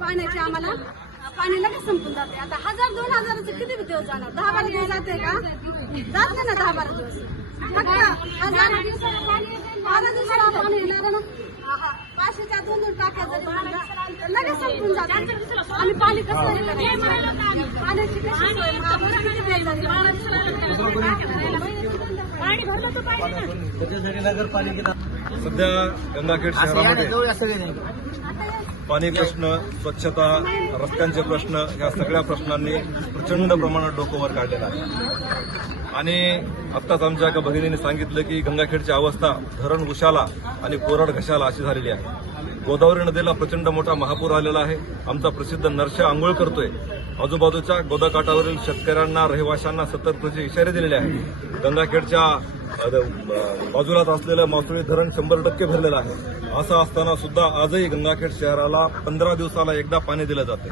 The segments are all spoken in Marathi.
पाण्याची आम्हाला पाणी लगेच संपून जाते. आता हजार दोन हजाराचं किती दिवस जाणार? दहा बारा दिवस जाते का? जात ना दहा बारा दिवस. फक्त हजार बारा दिवसाला पाणी येणार ना. आहा. पाचशेच्या दोन दोन टाक्या जरी लगेच संपून जाते. आणि पाणी कसं हे? पाण्याची? पाणी भरलं तर पाहिजे सध्या गंगाखेड शहरामध्ये पाणी प्रश्न स्वच्छता रस्त्यांचे प्रश्न या सगळ्या प्रश्नांनी प्रचंड प्रमाणात डोकं वर काढलेलं आहे. आणि आत्ताच आमच्या एका भगिनीने सांगितलं की गंगाखेडची अवस्था धरण उशाला आणि कोरड घशाला अशी झालेली आहे. गोदावरी नदीला प्रचंड मोठा महापूर आलेला आहे. आमचा प्रसिद्ध नरशा आंघोळ करतोय. आजूबाजूच्या गोदाकाठावरील शेतकऱ्यांना रहिवाशांना सतर्कतेचे इशारे दिलेले आहेत. गंगाखेडच्या बाजूलाच असलेलं मासुळी धरण शंभर टक्के भरलेलं आहे. असं असताना सुद्धा आजही गंगाखेड शहराला पंधरा दिवसाला एकदा पाणी दिलं जाते.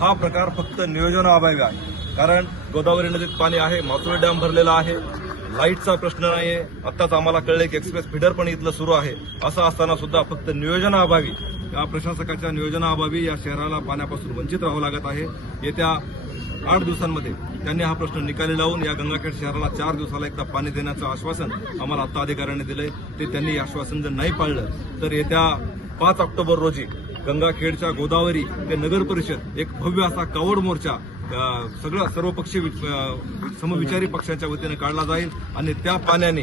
हा प्रकार फक्त नियोजनाअभावी आहे. कारण गोदावरी नदीत पाणी आहे मासुळी डॅम भरलेला आहे. लाईटचा प्रश्न नाहीये. आत्ताच आम्हाला कळले की एक्सप्रेस फिडर पण इथलं सुरू आहे. असं असताना सुद्धा फक्त नियोजनाअभावी या प्रशासकाच्या नियोजनाअभावी या शहराला पाण्यापासून वंचित राहावं लागत आहे. येत्या आठ दिवसांमध्ये त्यांनी हा प्रश्न निकाली लावून या गंगाखेड शहराला चार दिवसाला एकदा पाणी देण्याचं आश्वासन आम्हाला आत्ता अधिकाऱ्यांनी दिलंय. ते त्यांनी आश्वासन जर नाही पाळलं तर येत्या पाच ऑक्टोबर रोजी गंगाखेडच्या गोदावरी ते नगर परिषद एक भव्य असा कावड मोर्चा सगळं सर्वपक्षीय वि- समविचारी पक्षांच्या वतीने काढला जाईल. आणि त्या पाण्याने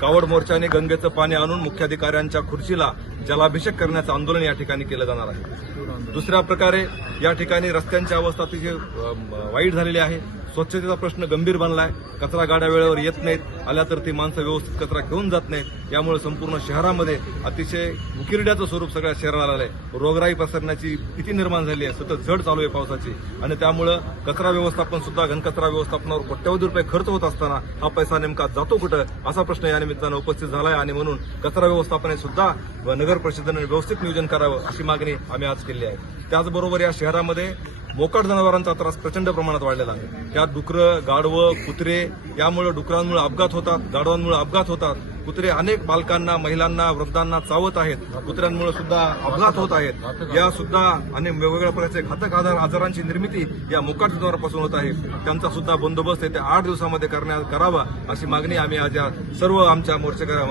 कावड मोर्चाने गंगेचं पाणी आणून मुख्याधिकाऱ्यांच्या खुर्चीला जलाभिषेक करण्याचं आंदोलन या ठिकाणी केलं जाणार आहे. दुसऱ्या प्रकारे या ठिकाणी रस्त्यांची अवस्था अतिशय वाईट झालेली आहे. स्वच्छतेचा प्रश्न गंभीर बनलाय. कचरा गाड्या वेळेवर येत नाहीत. आल्या तर ती माणसं व्यवस्थित कचरा घेऊन जात नाहीत. यामुळे संपूर्ण शहरामध्ये अतिशय उकिरड्याचं स्वरूप सगळ्या शहराला आलंय. रोगराई पसरण्याची भीती निर्माण झाली आहे. सतत झड चालू आहे पावसाची. आणि त्यामुळं कचरा व्यवस्थापन सुद्धा घनकचरा व्यवस्थापनावर कोट्यावधी रुपये खर्च होत असताना हा पैसा नेमका जातो कुठं? असा प्रश्न या निमित्तानं उपस्थित झालाय. आणि म्हणून कचरा व्यवस्थापने सुद्धा नगर परिषदेने व्यवस्थित नियोजन करावं अशी मागणी आम्ही आज केली आहे. त्याचबरोबर या शहरामध्ये बोकाट जनावरांचा त्रास प्रचंड प्रमाणात वाढलेला आहे. त्यात डुकरं गाढवं कुत्रे यामुळे डुकरांमुळे अपघात होतात गाढवांमुळे अपघात होतात. कुत्रे अनेक बालकांना महिलांना वृद्धांना चावत आहेत. कुत्र्यांमुळे सुद्धा अपघात होत आहेत. या सुद्धा अनेक वेगवेगळ्या प्रकारचे घातक आजार आजारांची निर्मिती या मोकाट जनावरांपासून होत आहे. त्यांचा सुद्धा बंदोबस्त येत्या आठ दिवसामध्ये करण्यात करावा अशी मागणी आम्ही आज या सर्व आमच्या मोर्चेकर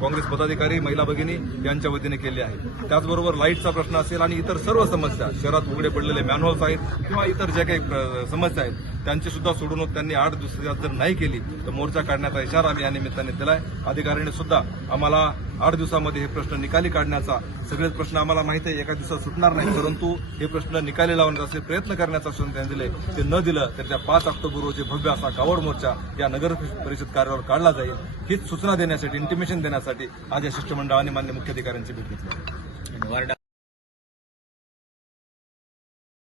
काँग्रेस पदाधिकारी महिला भगिनी यांच्या वतीने केली आहे. त्याचबरोबर लाईटचा प्रश्न असेल आणि इतर सर्व समस्या शहरात उघडे पडलेले मॅनहोल्स आहेत किंवा इतर ज्या काही समस्या आहेत त्यांची सुद्धा सोडवणूक त्यांनी आठ दिवसात जर नाही केली तर मोर्चा काढण्याचा इशारा आम्ही या निमित्ताने दिलाय. अधिकाऱ्यांनी सुद्धा आम्हाला आठ दिवसामध्ये हे प्रश्न निकाली काढण्याचा सगळेच प्रश्न आम्हाला माहिती आहे एका दिवसात सुटणार नाही. परंतु हे प्रश्न निकाली लावण्याचे प्रयत्न करण्याचा आश्वासन त्यांनी दिले ते न दिलं तर त्या पाच ऑक्टोबर रोजी भव्य असा कावड मोर्चा या नगर परिषद कार्यावर काढला जाईल. हीच सूचना देण्यासाठी इंटिमेशन देण्यासाठी आज या शिष्टमंडळाने मान्य मुख्याधिकाऱ्यांची भेट घेतली.